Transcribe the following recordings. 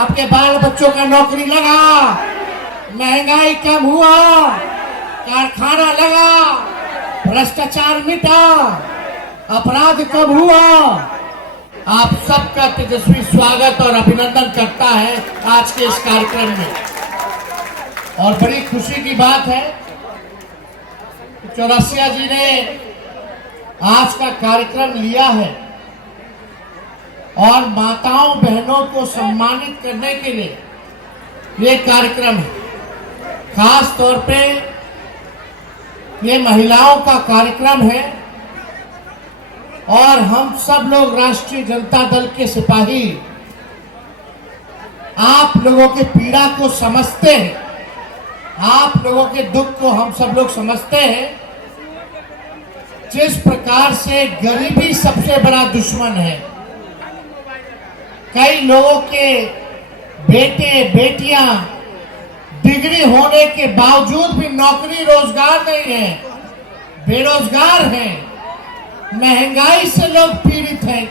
आपके बाल बच्चों का नौकरी लगा, महंगाई कम हुआ, कारखाना लगा, भ्रष्टाचार मिटा, अपराध कम हुआ। आप सबका तेजस्वी स्वागत और अभिनंदन करता है आज के इस कार्यक्रम में। और बड़ी खुशी की बात है चौरसिया जी ने आज का कार्यक्रम लिया है और माताओं बहनों को सम्मानित करने के लिए ये कार्यक्रम है। खास तौर पे ये महिलाओं का कार्यक्रम है और हम सब लोग राष्ट्रीय जनता दल के सिपाही आप लोगों के पीड़ा को समझते हैं, आप लोगों के दुख को हम सब लोग समझते हैं। जिस प्रकार से गरीबी सबसे बड़ा दुश्मन है, कई लोगों के बेटे बेटियां डिग्री होने के बावजूद भी नौकरी रोजगार नहीं है, बेरोजगार हैं, महंगाई से लोग पीड़ित हैं,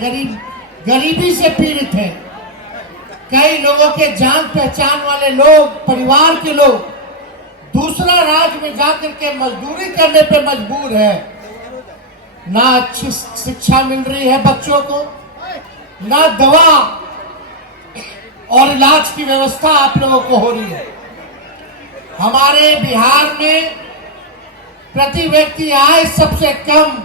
गरीबी से पीड़ित हैं। कई लोगों के जान पहचान वाले लोग, परिवार के लोग दूसरा राज्य में जाकर के मजदूरी करने पे मजबूर है। ना अच्छी शिक्षा मिल रही है बच्चों को, ना दवा और इलाज की व्यवस्था आप लोगों को हो रही है। हमारे बिहार में प्रति व्यक्ति आय सबसे कम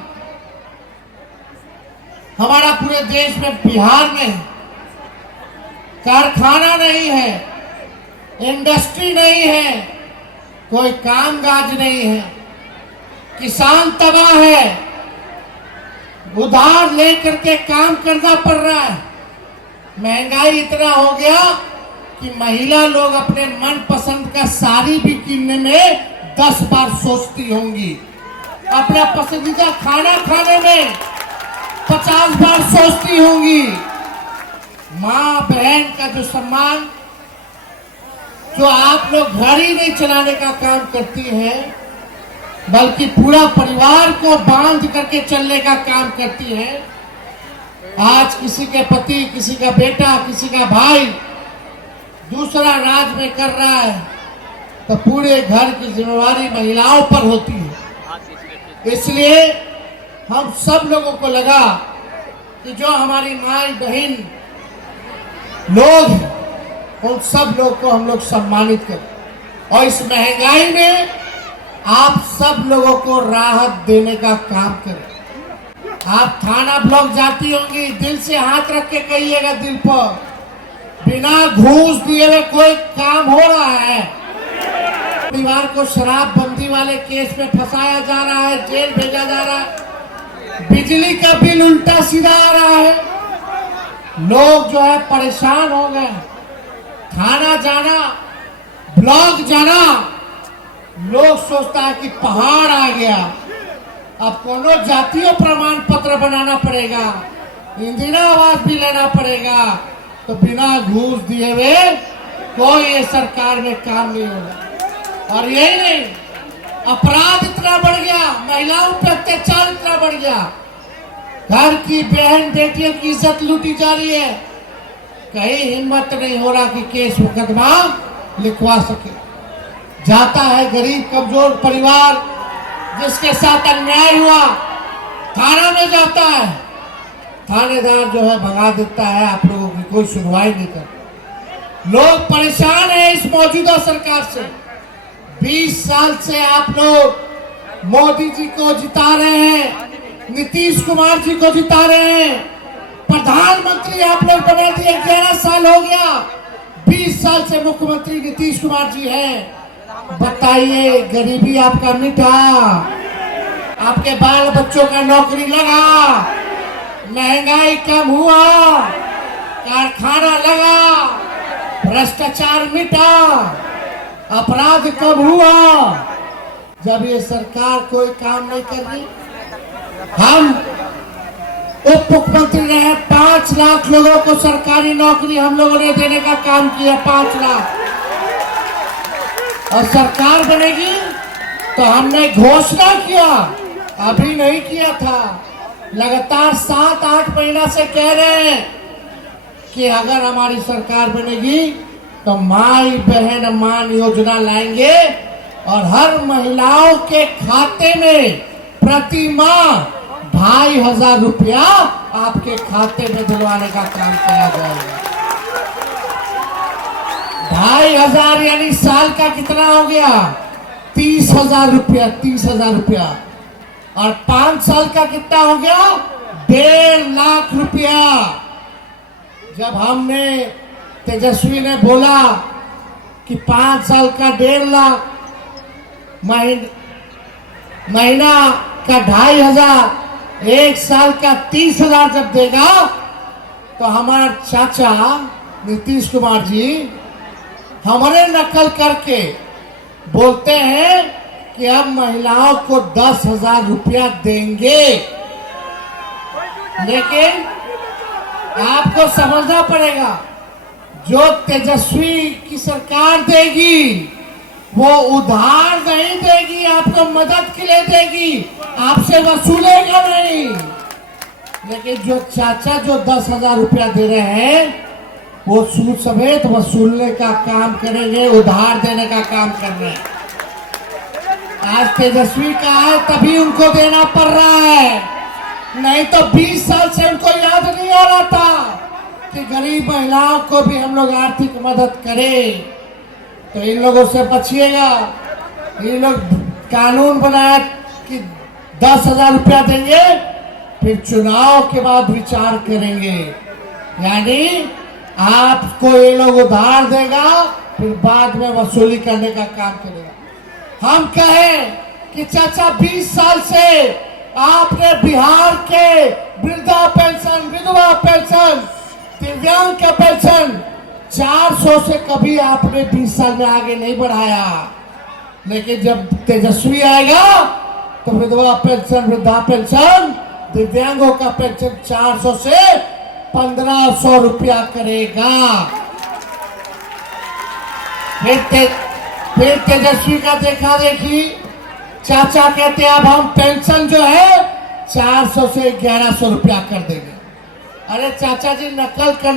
हमारा पूरे देश में बिहार में है। कारखाना नहीं है, इंडस्ट्री नहीं है, कोई कामकाज नहीं है, किसान तबाह है, उधार लेकर के काम करना पड़ रहा है। महंगाई इतना हो गया कि महिला लोग अपने मन पसंद का साड़ी भी किनने में 10 बार सोचती होंगी, अपना पसंदीदा खाना खाने में 50 बार सोचती होंगी। माँ बहन का जो सम्मान, जो आप लोग घर ही नहीं चलाने का काम करती है बल्कि पूरा परिवार को बांध करके चलने का काम करती है। आज किसी के पति, किसी का बेटा, किसी का भाई दूसरा राज्य में कर रहा है तो पूरे घर की जिम्मेवारी महिलाओं पर होती है। इसलिए हम सब लोगों को लगा कि जो हमारी माई बहन लोग हैं उन सब लोग को हम लोग सम्मानित करें और इस महंगाई में आप सब लोगों को राहत देने का काम करें। आप थाना ब्लॉक जाती होंगी, दिल से हाथ रख के कहिएगा दिल पर, बिना घूस दिए हुए कोई काम हो रहा है। परिवार को शराबबंदी वाले केस में फंसाया जा रहा है, जेल भेजा जा रहा है, बिजली का बिल उल्टा सीधा आ रहा है। लोग जो है परेशान हो गए। थाना जाना, ब्लॉक जाना, लोग सोचता है कि पहाड़ आ गया, अब कोनो जातीय प्रमाण पत्र बनाना पड़ेगा, इंदिरा आवास भी लेना पड़ेगा, तो बिना घूस दिए हुए कोई ये सरकार में काम नहीं होगा। और यही नहीं, अपराध इतना बढ़ गया, महिलाओं पर अत्याचार इतना बढ़ गया, घर की बहन बेटियों की इज्जत लूटी जा रही है। कहीं हिम्मत नहीं हो रहा कि केस मुकदमा लिखवा सके। जाता है गरीब कमजोर परिवार जिसके साथ अन्याय हुआ, थाना में जाता है, थानेदार जो है भगा देता है, आप लोगों की कोई सुनवाई नहीं करता। लोग परेशान हैं इस मौजूदा सरकार से। 20 साल से आप लोग मोदी जी को जिता रहे हैं, नीतीश कुमार जी को जिता रहे हैं, प्रधानमंत्री आप लोग बना दिए, 11 साल हो गया। 20 साल से मुख्यमंत्री नीतीश कुमार जी हैं। बताइए, गरीबी आपका मिटा, आपके बाल बच्चों का नौकरी लगा, महंगाई कम हुआ, कारखाना लगा, भ्रष्टाचार मिटा, अपराध कम हुआ। जब ये सरकार कोई काम नहीं कर रही, हम उप मुख्यमंत्री रहे, 5 लाख लोगों को सरकारी नौकरी हम लोगों ने देने का काम किया, 5 लाख। और सरकार बनेगी तो हमने घोषणा किया, अभी नहीं किया था, लगातार 7-8 महीना से कह रहे हैं कि अगर हमारी सरकार बनेगी तो माई बहन मान योजना लाएंगे और हर महिलाओं के खाते में प्रति माह 2,500 रुपया आपके खाते में दिलवाने का काम किया जाएगा। 2,500 यानी साल का कितना हो गया? 30,000 रुपया। 30,000 रुपया और 5 साल का कितना हो गया? 1.5 लाख रुपया। जब हमने तेजस्वी ने बोला कि 5 साल का 1.5 लाख, महीना का 2,500, 1 साल का 30,000 जब देगा तो हमारा चाचा नीतीश कुमार जी हमारे नकल करके बोलते हैं कि अब महिलाओं को 10,000 रुपया देंगे। लेकिन आपको समझना पड़ेगा, जो तेजस्वी की सरकार देगी वो उधार नहीं देगी, आपको मदद के लिए देगी, आपसे वसूलेगा नहीं। लेकिन जो चाचा जो 10,000 रुपया दे रहे हैं वो सूद समेत वसूलने का काम करेंगे, उधार देने का काम कर रहे हैं। आज तेजस्वी का है तभी उनको देना पड़ रहा है, नहीं तो 20 साल से उनको याद नहीं हो रहा था कि गरीब महिलाओं को भी हम लोग आर्थिक मदद करें। तो इन लोगों से बचिएगा। ये लोग कानून बनाया कि 10,000 रुपया देंगे, फिर चुनाव के बाद विचार करेंगे। यानी आपको ये लोग उधार देगा, फिर बाद में वसूली करने का काम करेगा। हम कहें कि चाचा 20 साल से आपने बिहार के वृद्धा पेंशन, विधवा पेंशन, दिव्यांग का पेंशन 400 से कभी आपने 20 साल में आगे नहीं बढ़ाया। लेकिन जब तेजस्वी आएगा तो विधवा पेंशन, वृद्धा पेंशन, दिव्यांगों का पेंशन 400 से 1,500 रुपया करेगा। फिर तेजस्वी का देखा देखी, चाचा कहते हैं अब हम पेंशन जो है 400 से 1,100 रुपया कर देंगे। अरे चाचा जी, नकल कर